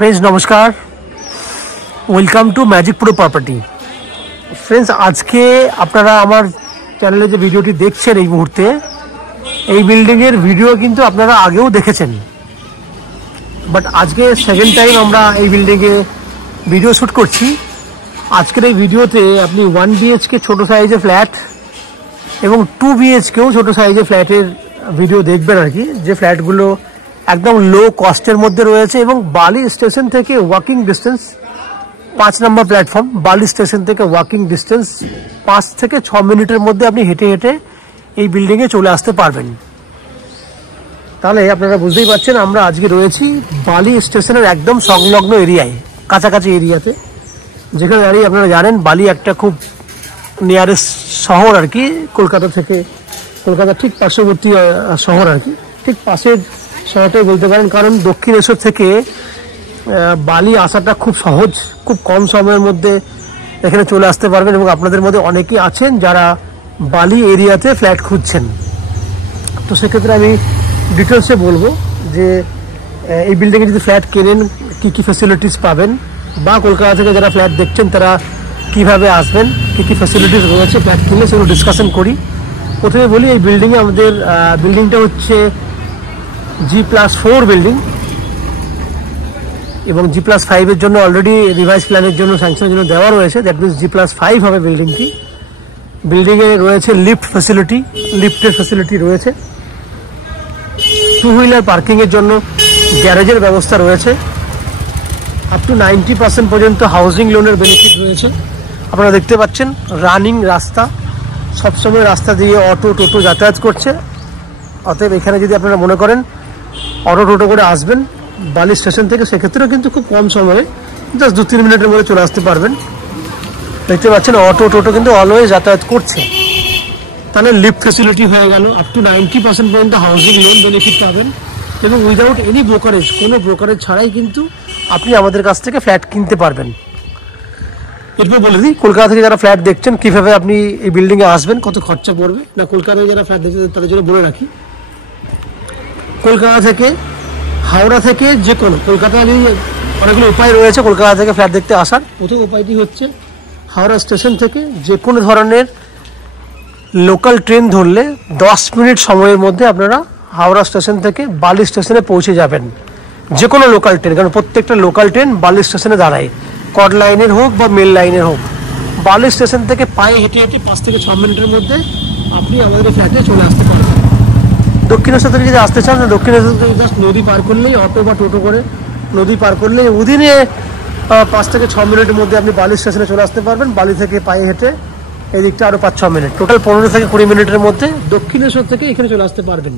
Friends नमस्कार welcome to magic pro property. Friends आज के अपनारा आमार चैनेले जो भिडियोटी देखছেন এই মুহূর্তে এই বিল্ডিং এর ভিডিও কিন্তু আপনারা আগেও দেখেছেন, বাট আজকে সেকেন্ড টাইম আমরা এই বিল্ডিং এ ভিডিও শুট করছি। আজকের এই ভিডিওতে আপনি 1 BHK ছোট সাইজের ফ্ল্যাট এবং 2 BHKও ছোট সাইজের ফ্ল্যাটের ভিডিও দেখবেন আর কি, যে ফ্ল্যাটগুলো একদম লো কস্টের মধ্যে রয়েছে এবং বালি স্টেশন থেকে ওয়াকিং ডিস্টেন্স 5 নম্বর প্ল্যাটফর্ম বালি স্টেশন থেকে ওয়াকিং ডিস্টেন্স 5 থেকে 6 মিনিটের মধ্যে আপনি হেঁটে হেঁটে এই বিল্ডিংয়ে চলে আসতে পারবেন। তাহলে আপনারা বুঝতেই পারছেন আমরা আজকে রয়েছি বালি স্টেশনের একদম সংলগ্ন এরিয়ায়, কাছাকাছি এরিয়াতে, যেখানে দাঁড়িয়ে আপনারা জানেন বালি একটা খুব নিয়ারেস্ট শহর আর কি, কলকাতা থেকে, কলকাতার ঠিক পার্শ্ববর্তী শহর আর কি, ঠিক পাশের শহরটাই বলতে পারেন, কারণ দক্ষিণেশ্বর থেকে বালি আসাটা খুব সহজ, খুব কম সময়ের মধ্যে এখানে চলে আসতে পারবেন এবং আপনাদের মধ্যে অনেকেই আছেন যারা বালি এরিয়াতে ফ্ল্যাট খুঁজছেন। তো সেক্ষেত্রে আমি ডিটেলসে বলবো যে এই বিল্ডিংয়ে যদি ফ্ল্যাট কেনেন কী কী ফ্যাসিলিটিস পাবেন, বা কলকাতা থেকে যারা ফ্ল্যাট দেখছেন তারা কীভাবে আসবেন, কী কী ফ্যাসিলিটিস রয়েছে ফ্ল্যাট কিনলে সেগুলো ডিসকাশন করি। প্রথমে বলি এই বিল্ডিংয়ে আমাদের বিল্ডিংটা হচ্ছে G+4 বিল্ডিং এবং G+5 এর জন্য অলরেডি রিভাইজ প্ল্যানের জন্য স্যাংশনের জন্য দেওয়া রয়েছে, দ্যাট মিনস G+5 হবে বিল্ডিংটি। বিল্ডিংয়ে রয়েছে লিফট ফ্যাসিলিটি, লিফটের ফ্যাসিলিটি রয়েছে, 2 হুইলার পার্কিংয়ের জন্য গ্যারেজের ব্যবস্থা রয়েছে, আপ টু 90% পর্যন্ত হাউজিং লোনের বেনিফিট রয়েছে। আপনারা দেখতে পাচ্ছেন রানিং রাস্তা, সবসময় রাস্তা দিয়ে অটো টোটো যাতায়াত করছে। অতএব এখানে যদি আপনারা মনে করেন অটো টোটো করে আসবেন বালি স্টেশন থেকে, সেক্ষেত্রেও কিন্তু খুব কম সময়ে জাস্ট 2-3 মিনিটের মধ্যে চলে আসতে পারবেন। দেখতে পাচ্ছেন অটো টোটো কিন্তু অলওয়েজ যাতায়াত করছে। তাহলে লিফট ফ্যাসিলিটি হয়ে গেল, আপ টু 90% পর্যন্ত হাউজিং লোন বেনিফিট পাবেন এবং উইদাউট এনি ব্রোকারেজ, কোনো ব্রোকারেজ ছাড়াই কিন্তু আপনি আমাদের কাছ থেকে ফ্ল্যাট কিনতে পারবেন। এরপর বলে দিই কলকাতা থেকে যারা ফ্ল্যাট দেখছেন কীভাবে আপনি এই বিল্ডিংয়ে আসবেন, কত খরচা পড়বে। না, কলকাতায় যারা ফ্ল্যাট দেখছেন তাদের জন্য বলে রাখি, কলকাতা থেকে, হাওড়া থেকে, যে কোনো কলকাতায় অনেকগুলো উপায় রয়েছে কলকাতা থেকে ফ্ল্যাট দেখতে আসার। প্রথম উপায়টি হচ্ছে হাওড়া স্টেশন থেকে যে কোনো ধরনের লোকাল ট্রেন ধরলে 10 মিনিট সময়ের মধ্যে আপনারা হাওড়া স্টেশন থেকে বালি স্টেশনে পৌঁছে যাবেন। যে কোনো লোকাল ট্রেন, কারণ প্রত্যেকটা লোকাল ট্রেন বালি স্টেশনে দাঁড়ায়, কড লাইনের হোক বা মেল লাইনের হোক। বালি স্টেশন থেকে পায়ে হেঁটে হেঁটে 5 থেকে 6 মিনিটের মধ্যে আপনি আমাদের ফ্ল্যাটে চলে আসতে পারবেন। দক্ষিণেশ্বর থেকে যদি আসতে চান, দক্ষিণেশ্বর থেকে জাস্ট নদী পার করলেই, অটো বা টোটো করে নদী পার করলেই উদিনে 5 থেকে 6 মিনিটের মধ্যে আপনি বালি স্টেশনে চলে আসতে পারবেন। বালি থেকে পায়ে হেঁটে এই দিকটা আরও 5-6 মিনিট, টোটাল 15 থেকে 20 মিনিটের মধ্যে দক্ষিণেশ্বর থেকে এখানে চলে আসতে পারবেন।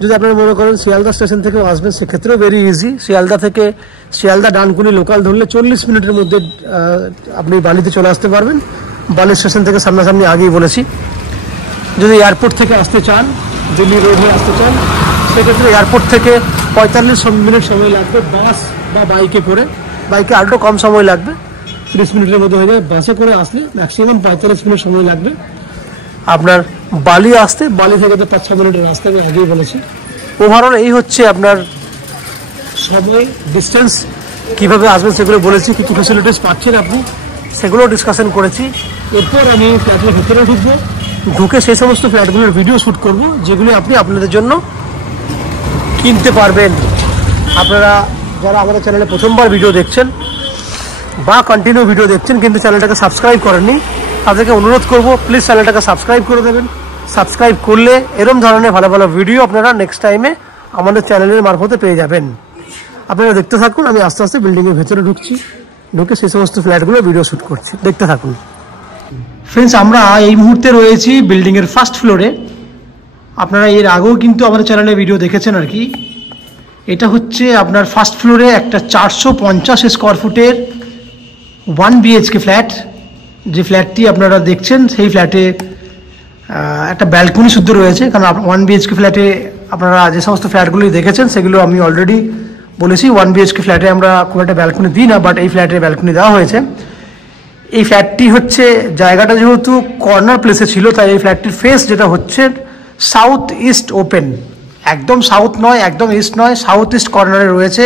যদি আপনারা মনে করেন শিয়ালদা স্টেশন থেকেও আসবেন, সেক্ষেত্রেও ভেরি ইজি। শিয়ালদা থেকে, শিয়ালদা ডানকুনি লোকাল ধরলে 40 মিনিটের মধ্যে আপনি বালিতে চলে আসতে পারবেন। বালি স্টেশন থেকে সামনাসামনি আগেই বলেছি। যদি এয়ারপোর্ট থেকে আসতে চান, দিল্লি রোড হয়ে আসতে চান, সেক্ষেত্রে এয়ারপোর্ট থেকে 45 মিনিট সময় লাগবে বাস বা বাইকে করে। বাইকে আরও কম সময় লাগবে, 30 মিনিটের মধ্যে হয়ে যাবে। বাসে করে আসলে ম্যাক্সিমাম 45 মিনিট সময় লাগবে আপনার বালি আসতে। বালি থেকে তো 5-6 মিনিটের রাস্তা, আমি আগেই বলেছি। ওভারঅল এই হচ্ছে আপনার সময়, ডিস্টেন্স, কীভাবে আসবেন সেগুলো বলেছি, কী কী ফ্যাসিলিটিস পাচ্ছেন আপনি সেগুলো ডিসকাশন করেছি। এরপর আমি ফ্ল্যাটের ভিতরে ঢুকবো, ঢুকে সেই সমস্ত ফ্ল্যাটগুলোর ভিডিও শ্যুট করব যেগুলি আপনি আপনাদের জন্য কিনতে পারবেন। আপনারা যারা আমাদের চ্যানেলে প্রথমবার ভিডিও দেখছেন বা কন্টিনিউ ভিডিও দেখছেন কিন্তু চ্যানেলটাকে সাবস্ক্রাইব করেননি, তাদেরকে অনুরোধ করব প্লিজ চ্যানেলটাকে সাবস্ক্রাইব করে দেবেন। সাবস্ক্রাইব করলে এরকম ধরনের ভালো ভালো ভিডিও আপনারা নেক্সট টাইমে আমাদের চ্যানেলের মারফতে পেয়ে যাবেন। আপনারা দেখতে থাকুন, আমি আস্তে আস্তে বিল্ডিংয়ের ভেতরে ঢুকছি, ঢুকে সেই সমস্ত ফ্ল্যাটগুলো ভিডিও শ্যুট করছি, দেখতে থাকুন। ফ্রেন্ডস আমরা এই মুহূর্তে রয়েছি বিল্ডিংয়ের ফার্স্ট ফ্লোরে। আপনারা এর আগেও কিন্তু আমাদের চ্যানেলে ভিডিও দেখেছেন আর কি। এটা হচ্ছে আপনার ফার্স্ট ফ্লোরে একটা 450 স্কোয়ার ফুটের 1 BHK ফ্ল্যাট। যে ফ্ল্যাটটি আপনারা দেখছেন সেই ফ্ল্যাটে একটা ব্যালকনি শুদ্ধ রয়েছে, কারণ 1 BHK ফ্ল্যাটে আপনারা যে সমস্ত ফ্ল্যাটগুলি দেখেছেন সেগুলো আমি অলরেডি বলেছি 1 BHK ফ্ল্যাটে আমরা খুব একটা ব্যালকনি দিই না, বাট এই ফ্ল্যাটে ব্যালকনি দেওয়া হয়েছে। এই ফ্ল্যাটটি হচ্ছে, জায়গাটা যেহেতু কর্নার প্লেসে ছিল তাই এই ফ্ল্যাটটির ফেস যেটা হচ্ছে সাউথ ইস্ট ওপেন, একদম সাউথ নয়, একদম ইস্ট নয়, সাউথ ইস্ট কর্নারে রয়েছে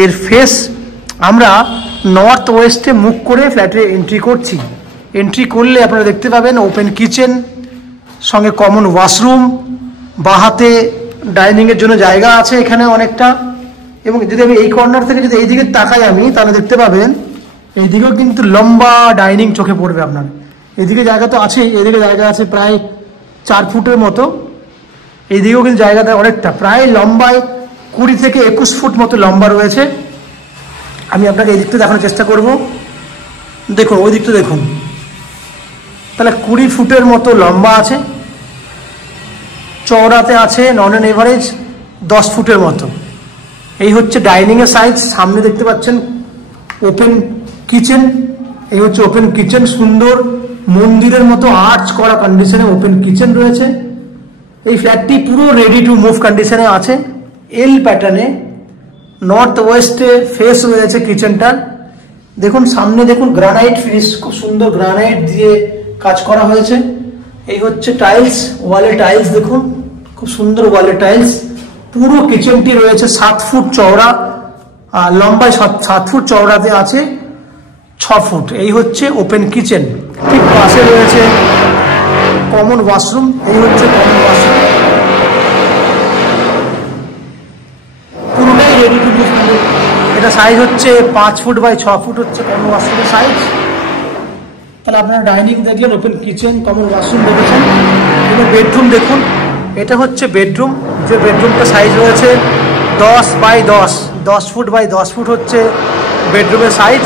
এর ফেস আমরা নর্থ ওয়েস্টে মুখ করে ফ্ল্যাটে এন্ট্রি করছি। এন্ট্রি করলে আপনারা দেখতে পাবেন ওপেন কিচেন, সঙ্গে কমন ওয়াশরুম, বাহাতে ডাইনিংয়ের জন্য জায়গা আছে এখানে অনেকটা। এবং যদি আমি এই কর্নার থেকে যদি এইদিকে তাকাই আমি, তাহলে দেখতে পাবেন এইদিকেও কিন্তু লম্বা ডাইনিং চোখে পড়বে আপনার। এদিকে জায়গা তো আছেই, এদিকে জায়গা আছে প্রায় 4 ফুটের মতো। এইদিকেও কিন্তু জায়গাটা অনেকটা, প্রায় লম্বায় 20 থেকে 21 ফুট মতো লম্বা রয়েছে। আমি আপনাকে এই দিকটা দেখানোর চেষ্টা করব। দেখুন ওই দিকটা দেখুন, তাহলে 20 ফুটের মতো লম্বা আছে, চওড়াতে আছে নন অন এভারেজ 10 ফুটের মতো। এই হচ্ছে ডাইনিংয়ের সাইজ। সামনে দেখতে পাচ্ছেন ওপেন কিচেন, এই হচ্ছে ওপেন কিচেন, সুন্দর মন্দিরের মতো আর্চ করা কন্ডিশনে ওপেন কিচেন রয়েছে। এই ফ্ল্যাটটি পুরো রেডি টু মুভ কন্ডিশনে আছে। এল প্যাটার্নে নর্থ ওয়েস্টে ফেস রয়েছে কিচেনটার। দেখুন সামনে দেখুন গ্রানাইট ফিনিশ, খুব সুন্দর গ্রানাইট দিয়ে কাজ করা হয়েছে। এই হচ্ছে টাইলস, ওয়ালে টাইলস দেখুন, খুব সুন্দর ওয়ালে টাইলস। পুরো কিচেনটি রয়েছে 7 ফুট চওড়া, লম্বায় 7 ফুট, চওড়াতে আছে 6 ফুট। এই হচ্ছে ওপেন কিচেন। ঠিক পাশে রয়েছে কমন ওয়াশরুম, এই হচ্ছে কমন ওয়াশরুম, পুরোটাই রেডি টু ইউজ। এটা সাইজ হচ্ছে 5 ফুট বাই 6 ফুট হচ্ছে কমন ওয়াশরুমের সাইজ। তাহলে আপনারা ডাইনিং দেখলেন, ওপেন কিচেন, কমন ওয়াশরুম দেখেছেন। এবার বেডরুম দেখুন, এটা হচ্ছে বেডরুম। যে বেডরুমটা সাইজ রয়েছে 10 বাই 10 ফুট বাই 10 ফুট হচ্ছে বেডরুমের সাইজ।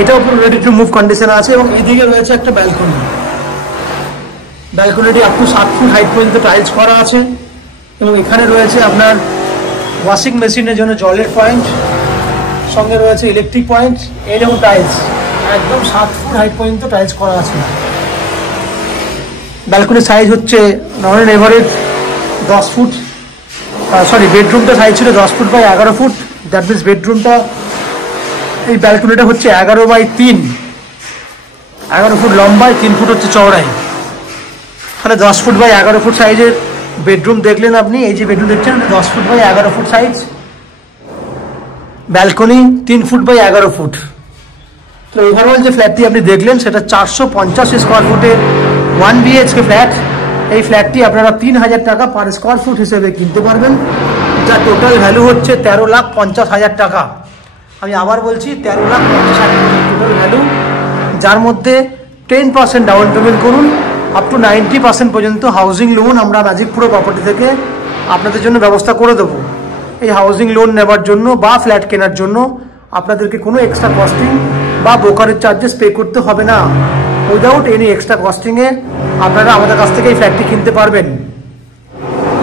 এটাও পুরো রেডি টু মুভ কন্ডিশনে আছে। এবং এদিকে রয়েছে একটা ব্যালকনি। ব্যালকনিটি আপ টু 7 ফুট হাইট পর্যন্ত টাইলস করা আছে। এবং এখানে রয়েছে আপনার ওয়াশিং মেশিনের জন্য জলের পয়েন্ট, সঙ্গে রয়েছে ইলেকট্রিক পয়েন্ট। এই যেমন টাইলস একদম 7 ফুট হাইট পর্যন্ত টাইলস করা আছে। ব্যালকনির সাইজ হচ্ছে নন অন এভারেজ 10 ফুট, সরি বেডরুমটা সাইজ ছিল 10 foot by 11 foot. That means বেডরুমটা, এই ব্যালকনিটা হচ্ছে 11 বাই 3, 11 ফুট লম্বায়, 3 ফুট হচ্ছে চওড়ায়। তাহলে 10 ফুট বাই 11 ফুট সাইজের বেডরুম দেখলেন আপনি। এই যে বেডরুম দেখছেন 10 foot by 11 foot size, balcony 3 foot by 11 foot. তো ওভারঅল যে ফ্ল্যাটটি আপনি দেখলেন সেটা 450 স্কোয়ার ফুটের 1 BHK ফ্ল্যাট। এই ফ্ল্যাটটি আপনারা 3000 টাকা পার স্কোয়ার ফুট হিসেবে কিনতে পারবেন, যা টোটাল ভ্যালু হচ্ছে 13,50,000 টাকা। আমি আবার বলছি 13,50,000 টোটাল ভ্যালু, যার মধ্যে 10% ডাউন পেমেন্ট করুন, আপ টু 90% পর্যন্ত হাউজিং লোন আমরা ম্যাজিক প্রো প্রপার্টি থেকে আপনাদের জন্য ব্যবস্থা করে দেবো। এই হাউজিং লোন নেবার জন্য বা ফ্ল্যাট কেনার জন্য আপনাদেরকে কোনো এক্সট্রা কস্টিং বা ব্রোকারেজ চার্জেস পে করতে হবে না। উইদাউট এনি এক্সট্রা কস্টিংয়ে আপনারা আমাদের কাছ থেকে এই ফ্ল্যাটটি কিনতে পারবেন।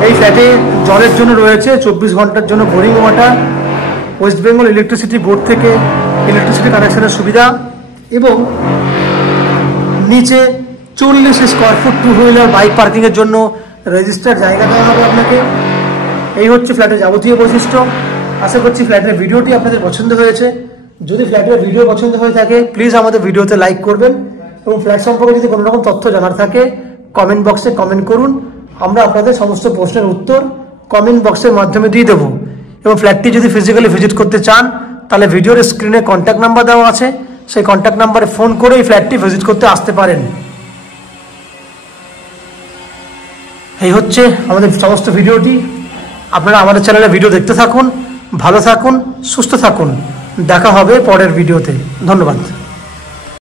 এই ফ্ল্যাটে জলের জন্য রয়েছে 24 ঘন্টার জন্য boring water, West Bengal electricity board থেকে ইলেকট্রিসিটি কানেকশনের সুবিধা, এবং নিচে 40 স্কোয়ার ফুট 2 হুইলার বাইক পার্কিংয়ের জন্য রেজিস্টার জায়গা দেওয়া হবে আপনাকে। এই হচ্ছে ফ্ল্যাটের যাবতীয় বৈশিষ্ট্য। আশা করছি ফ্ল্যাটের ভিডিওটি আপনাদের পছন্দ হয়েছে। যদি ফ্ল্যাটের ভিডিও পছন্দ হয়ে থাকে প্লিজ আমাদের ভিডিওতে লাইক করবেন, এবং ফ্ল্যাট সম্পর্কে যদি কোনো রকম তথ্য জানার থাকে কমেন্ট বক্সে কমেন্ট করুন। আমরা আপনাদের সমস্ত প্রশ্নের উত্তর কমেন্ট বক্সের মাধ্যমে দিয়ে দেবো। এবং ফ্ল্যাটটি যদি ফিজিক্যালি ভিজিট করতে চান তাহলে ভিডিওর স্ক্রিনে কন্ট্যাক্ট নাম্বার দেওয়া আছে, সেই কন্ট্যাক্ট নাম্বারে ফোন করে এই ফ্ল্যাটটি ভিজিট করতে আসতে পারেন। এই হচ্ছে আমাদের সমস্ত ভিডিওটি। আপনারা আমাদের চ্যানেলে ভিডিও দেখতে থাকুন, ভালো থাকুন, সুস্থ থাকুন। দেখা হবে পরের ভিডিওতে। ধন্যবাদ।